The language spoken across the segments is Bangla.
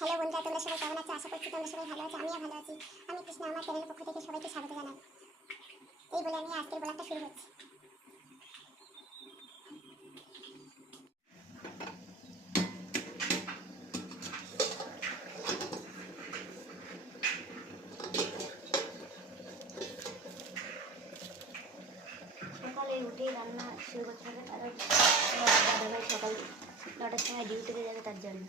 হ্যালো বন্ধুরা, তোমরা সবাই কেমন আছো? আশা করছি তোমরা সবাই ভালো আছো, আমিও ভালো আছি। আমি কৃষ্ণা, আমার চ্যানেলের পক্ষ থেকে সবাইকে স্বাগত জানাই। এই বলে আমি আজকের ব্লগটা শুরু করছি। রান্না শুরু করতে হবে, কারণ সকাল নটার সময় ডিউটিতে যাবে তার জন্য।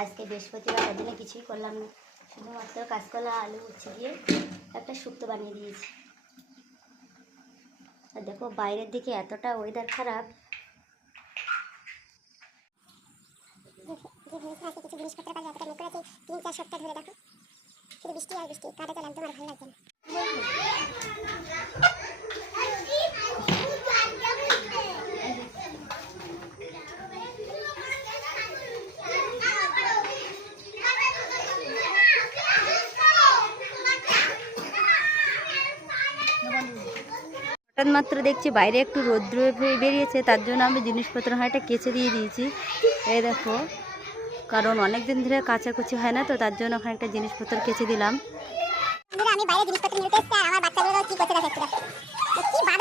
আজকে বৃহস্পতিবার ওই কিছুই করলাম না। শুধুমাত্র কাঁচকলা, আলু, উচ্ছে দিয়ে একটা শুক্তো বানিয়ে দিয়েছি। আর দেখো, বাইরের দিকে এতটা ওয়েদার খারাপ। কিছু জিনিসপত্র তিন চার সপ্তাহ ধরে দেখো। শুধু বৃষ্টি আর বৃষ্টি চলে একদম আর ভালো না। হঠাৎ মাত্র দেখছি বাইরে একটু রৌদ্র বেরিয়েছে, তার জন্য আমি জিনিসপত্র হাঁটা কেচে দিয়ে দিয়েছি। এই দেখো, কারণ অনেক দিন ধরে কাচাকুচি হয় না, তো তার জন্য ওখানে একটা জিনিসপত্র কেচে দিলাম। আমি বাইরে জিনিসপত্র নিতে এসেছি, আর আমার বাচ্চাগুলো কি কি? হ্যাঁ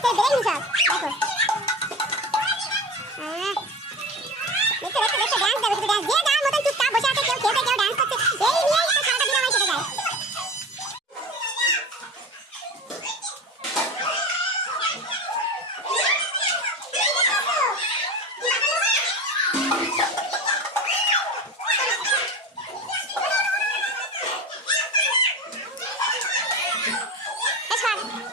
দেখো। That's fine.